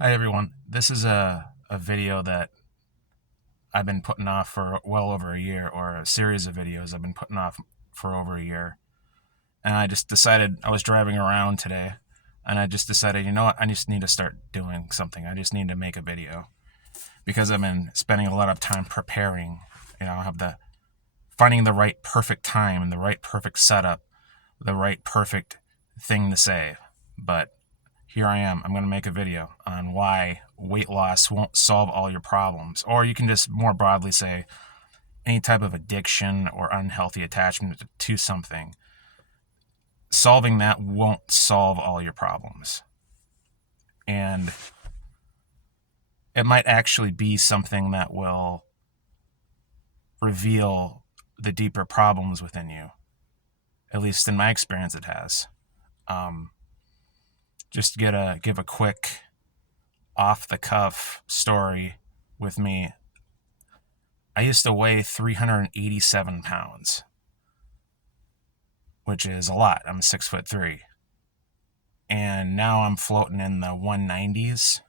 Hi everyone. This is a video that I've been putting off for well over a year, or a series of videos I've been putting off for over a year. And I just decided, I was driving around today, and I just decided, you know what, I just need to start doing something. I just need to make a video because I've been spending a lot of time preparing. I have the finding the right perfect time and the right perfect setup, the right perfect thing to say. But here I am. I'm going to make a video on why weight loss won't solve all your problems. Or you can just more broadly say any type of addiction or unhealthy attachment to something. Solving that won't solve all your problems. And it might actually be something that will reveal the deeper problems within you. At least in my experience, it has. Just to give a quick off the cuff story with me. I used to weigh 387 pounds, which is a lot. I'm 6'3", and now I'm floating in the 190s.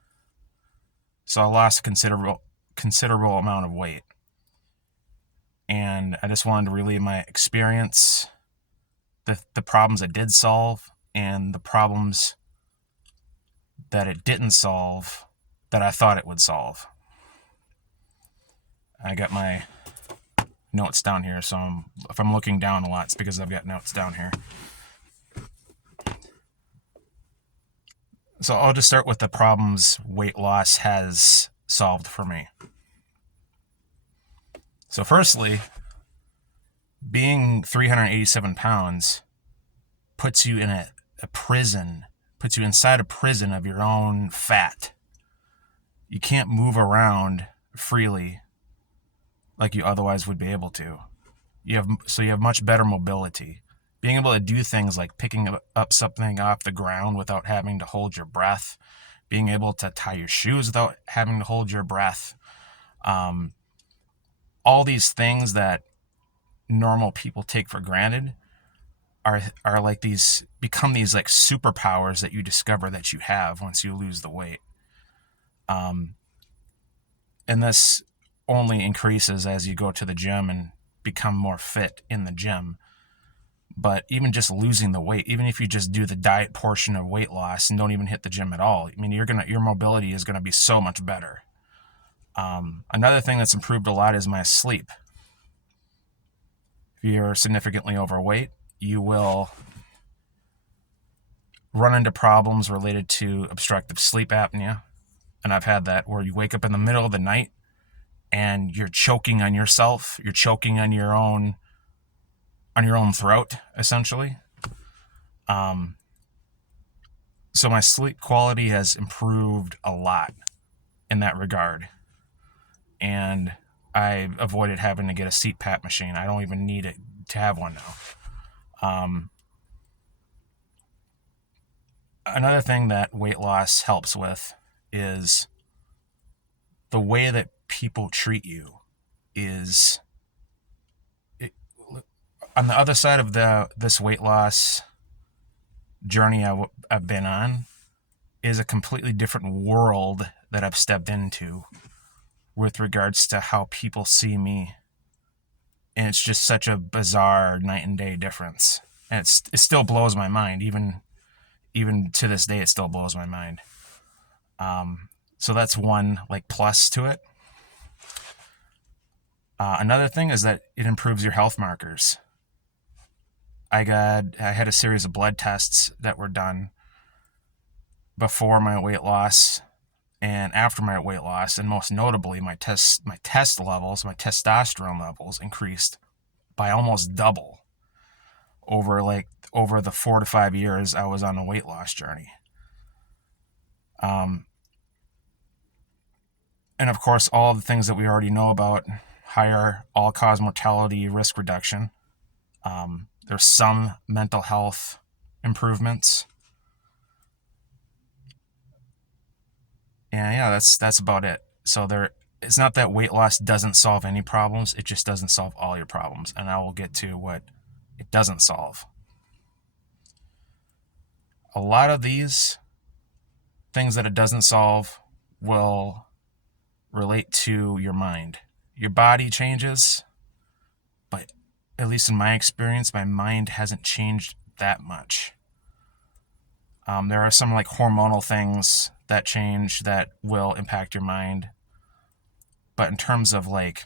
So I lost a considerable amount of weight, and I just wanted to relay my experience, the problems it did solve, and the problems that it didn't solve that I thought it would solve. I got my notes down here, so if I'm looking down a lot, it's because I've got notes down here. So I'll just start with the problems weight loss has solved for me. So firstly, being 387 pounds puts you in a prison, puts you inside a prison of your own fat. You can't move around freely like you otherwise would be able to. You have much better mobility. Being able to do things like picking up something off the ground without having to hold your breath, being able to tie your shoes without having to hold your breath. All these things that normal people take for granted are like become these like superpowers that you discover that you have once you lose the weight. And this only increases as you go to the gym and become more fit in the gym. But even just losing the weight, even if you just do the diet portion of weight loss and don't even hit the gym at all, I mean, your mobility is gonna be so much better. Another thing that's improved a lot is my sleep. If you're significantly overweight, you will run into problems related to obstructive sleep apnea. And I've had that, where you wake up in the middle of the night and you're choking on yourself. You're choking on your own throat, essentially. So my sleep quality has improved a lot in that regard. And I avoided having to get a CPAP machine. I don't even need it to have one now. Another thing that weight loss helps with is the way that people treat you is on the other side of this weight loss journey I've been on is a completely different world that I've stepped into with regards to how people see me. And it's just such a bizarre night and day difference. And it still blows my mind. Even to this day, it still blows my mind. So that's one like plus to it. Another thing is that it improves your health markers. I had a series of blood tests that were done before my weight loss and after my weight loss, and most notably my testosterone levels increased by almost double over the 4 to 5 years I was on a weight loss journey. And of course, all the things that we already know about: higher all-cause mortality risk reduction. There's some mental health improvements. And yeah, that's about it. So it's not that weight loss doesn't solve any problems, it just doesn't solve all your problems. And I will get to what it doesn't solve. A lot of these things that it doesn't solve will relate to your mind. Your body changes, but at least in my experience, my mind hasn't changed that much. There are some like hormonal things that change that will impact your mind. But in terms of like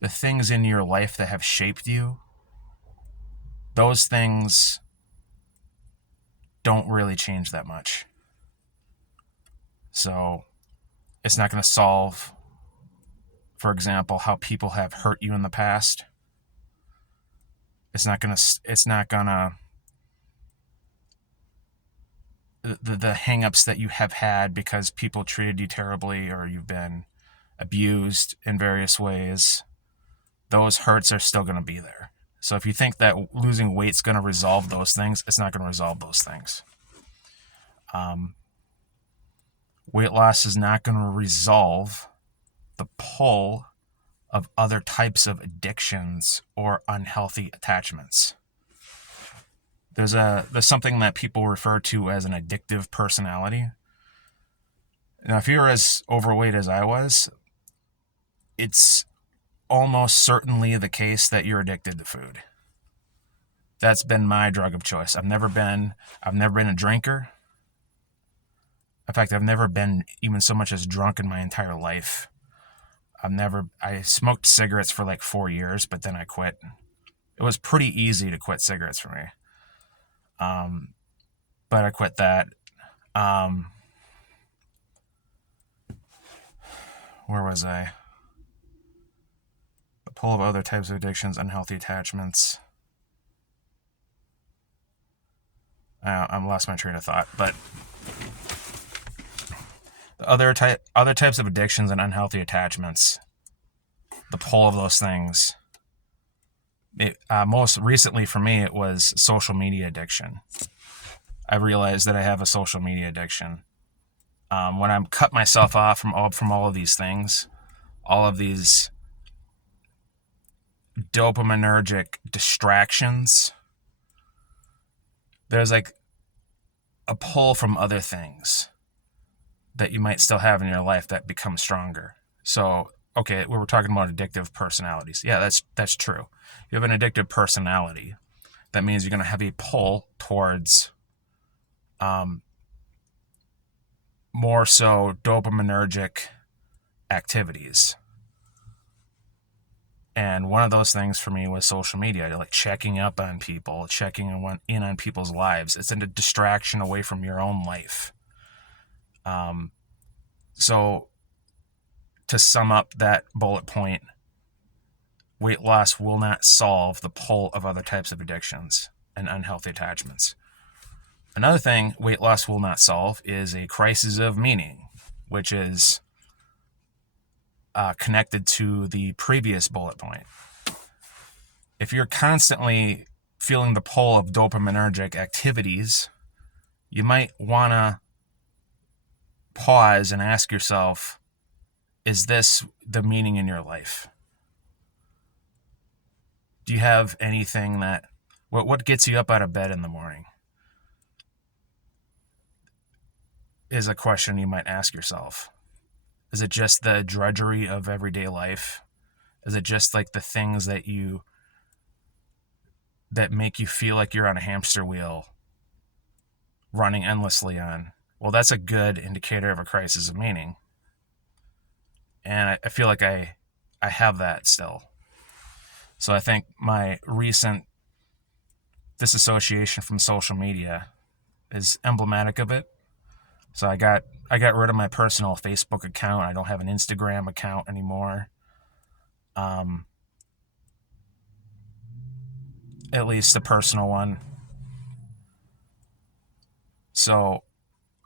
the things in your life that have shaped you, those things don't really change that much. So it's not going to solve, for example, how people have hurt you in the past. It's not going to the hang-ups that you have had because people treated you terribly or you've been abused in various ways. Those hurts are still going to be there. So if you think that losing weight's going to resolve those things, it's not going to resolve those things. Weight loss is not going to resolve the pull of other types of addictions or unhealthy attachments. There's something that people refer to as an addictive personality. Now, if you're as overweight as I was, it's almost certainly the case that you're addicted to food. That's been my drug of choice. I've never been a drinker. In fact, I've never been even so much as drunk in my entire life. I smoked cigarettes for like 4 years, but then I quit. It was pretty easy to quit cigarettes for me. But I quit that. Where was I? The pull of other types of addictions, unhealthy attachments. I'm lost my train of thought, but the other types of addictions and unhealthy attachments, the pull of those things. Most recently for me, it was social media addiction. I realized that I have a social media addiction. When I cut myself off from all of these things, all of these dopaminergic distractions, there's like a pull from other things that you might still have in your life that become stronger. So, okay, we were talking about addictive personalities. Yeah, that's true. You have an addictive personality. That means you're going to have a pull towards more so dopaminergic activities. And one of those things for me was social media, like checking up on people, checking in on people's lives. It's a distraction away from your own life. So to sum up that bullet point, weight loss will not solve the pull of other types of addictions and unhealthy attachments. Another thing weight loss will not solve is a crisis of meaning, which is connected to the previous bullet point. If you're constantly feeling the pull of dopaminergic activities, you might want to pause and ask yourself, is this the meaning in your life? Do you have anything what gets you up out of bed in the morning? Is a question you might ask yourself. Is it just the drudgery of everyday life? Is it just like the things that make you feel like you're on a hamster wheel running endlessly on? Well, that's a good indicator of a crisis of meaning. And I feel like I have that still. So I think my recent disassociation from social media is emblematic of it. So I got rid of my personal Facebook account. I don't have an Instagram account anymore. At least a personal one. So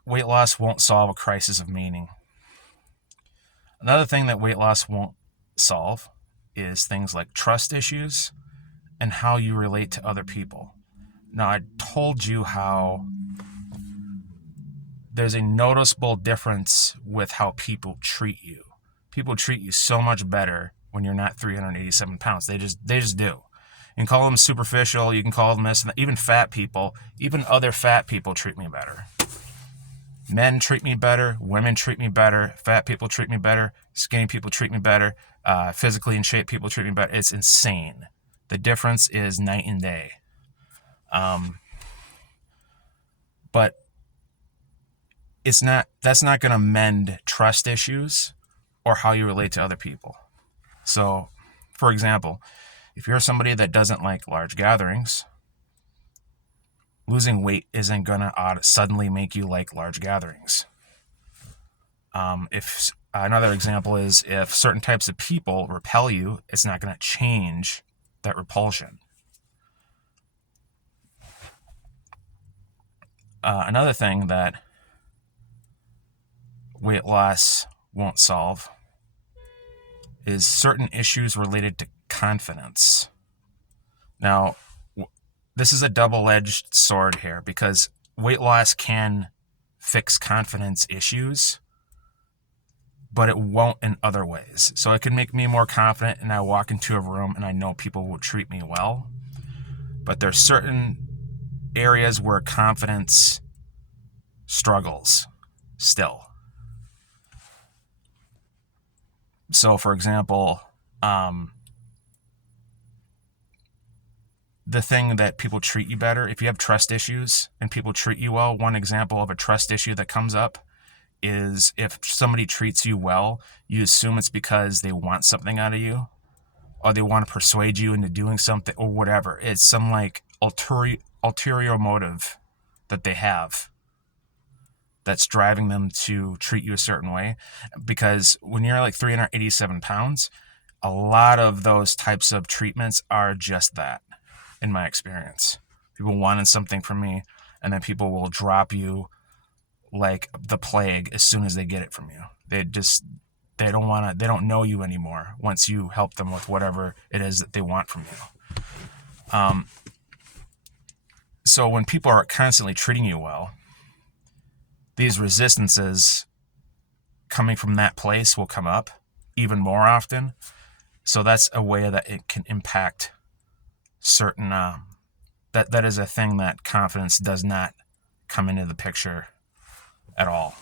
weight loss won't solve a crisis of meaning. Another thing that weight loss won't solve is things like trust issues and how you relate to other people. Now, I told you how there's a noticeable difference with how people treat you. People treat you so much better when you're not 387 pounds. They just do. You can call them superficial. You can call them this. Even fat people, even other fat people treat me better. Men treat me better, women treat me better, fat people treat me better, skinny people treat me better, physically in shape people treat me better. It's insane. The difference is night and day. But that's not going to mend trust issues or how you relate to other people. So, for example, if you're somebody that doesn't like large gatherings, losing weight isn't going to suddenly make you like large gatherings. If another example is if certain types of people repel you, it's not going to change that repulsion. Another thing that weight loss won't solve is certain issues related to confidence. Now, this is a double-edged sword here because weight loss can fix confidence issues, but it won't in other ways. So it can make me more confident and I walk into a room and I know people will treat me well. But there's certain areas where confidence struggles still. So, for example, the thing that people treat you better, if you have trust issues and people treat you well, one example of a trust issue that comes up is if somebody treats you well, you assume it's because they want something out of you or they want to persuade you into doing something or whatever. It's some like ulterior motive that they have that's driving them to treat you a certain way. Because when you're like 387 pounds, a lot of those types of treatments are just that, in my experience. People wanted something from me, and then people will drop you like the plague as soon as they get it from you. They don't know you anymore once you help them with whatever it is that they want from you. So when people are constantly treating you well, these resistances coming from that place will come up even more often. So that's a way that it can impact certain, that is a thing that confidence does not come into the picture at all.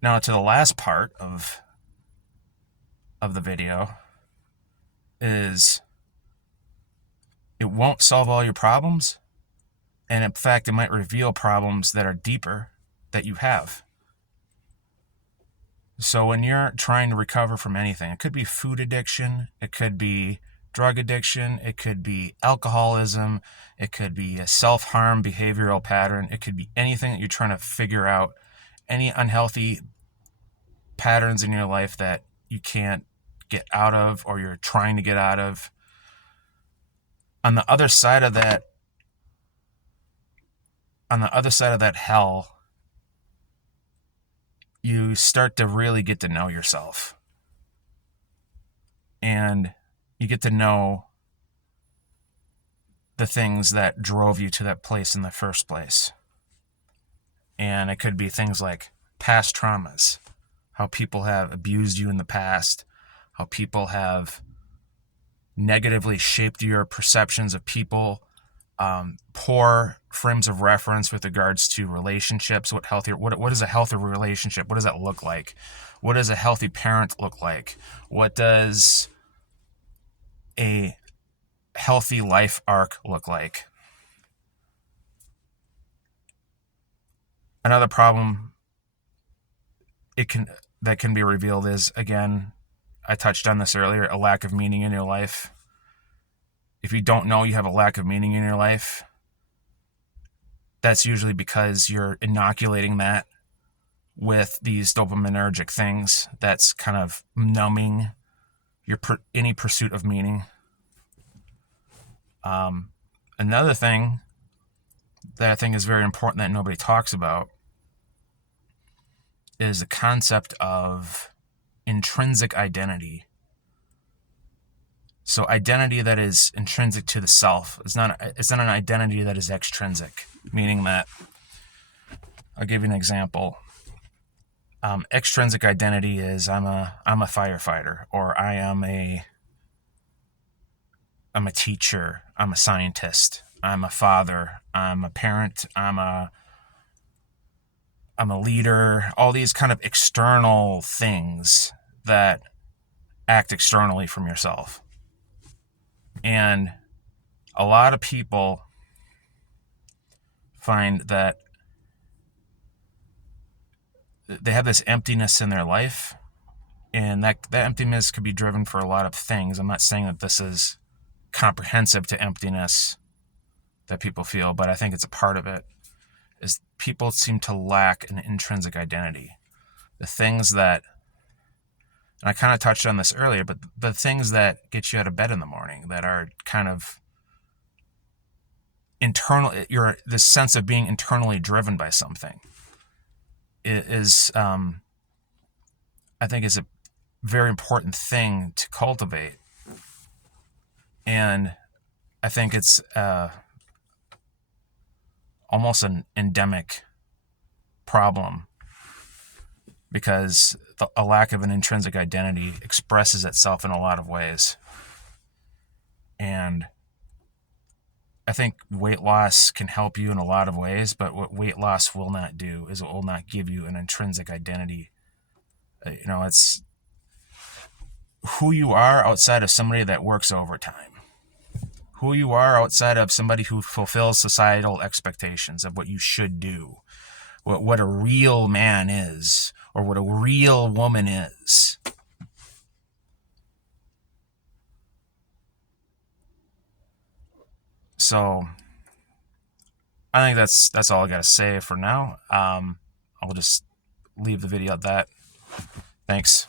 Now to the last part of the video is it won't solve all your problems. And in fact, it might reveal problems that are deeper that you have. So when you're trying to recover from anything, it could be food addiction, it could be drug addiction, it could be alcoholism, it could be a self-harm behavioral pattern, it could be anything that you're trying to figure out, any unhealthy patterns in your life that you can't get out of or you're trying to get out of. On the other side of that hell, you start to really get to know yourself. And you get to know the things that drove you to that place in the first place. And it could be things like past traumas, how people have abused you in the past, how people have negatively shaped your perceptions of people, poor frames of reference with regards to relationships. What is a healthy relationship? What does that look like? What does a healthy parent look like? What does a healthy life arc look like? Another problem that can be revealed is, again, I touched on this earlier, a lack of meaning in your life. If you don't know you have a lack of meaning in your life, that's usually because you're inoculating that with these dopaminergic things that's kind of numbing any pursuit of meaning. Another thing that I think is very important that nobody talks about is the concept of intrinsic identity. So identity that is intrinsic to the self it's not an identity that is extrinsic, meaning that, I'll give you an example. Extrinsic identity is I'm a firefighter, or I'm a teacher, I'm a scientist. I'm a father, I'm a parent, I'm a leader, all these kind of external things that act externally from yourself. And a lot of people find that they have this emptiness in their life, and that emptiness could be driven for a lot of things. I'm not saying that this is comprehensive to emptiness that people feel, but I think it's a part of it, is people seem to lack an intrinsic identity. The things that, and I kind of touched on this earlier, but the things that get you out of bed in the morning, that are kind of internal, this sense of being internally driven by something is, I think, is a very important thing to cultivate. And I think it's almost an endemic problem, because a lack of an intrinsic identity expresses itself in a lot of ways. And I think weight loss can help you in a lot of ways, but what weight loss will not do is it will not give you an intrinsic identity. It's who you are outside of somebody that works overtime, who you are outside of somebody who fulfills societal expectations of what you should do, what a real man is, or what a real woman is. So I think that's all I gotta say for now. I'll just leave the video at that. Thanks.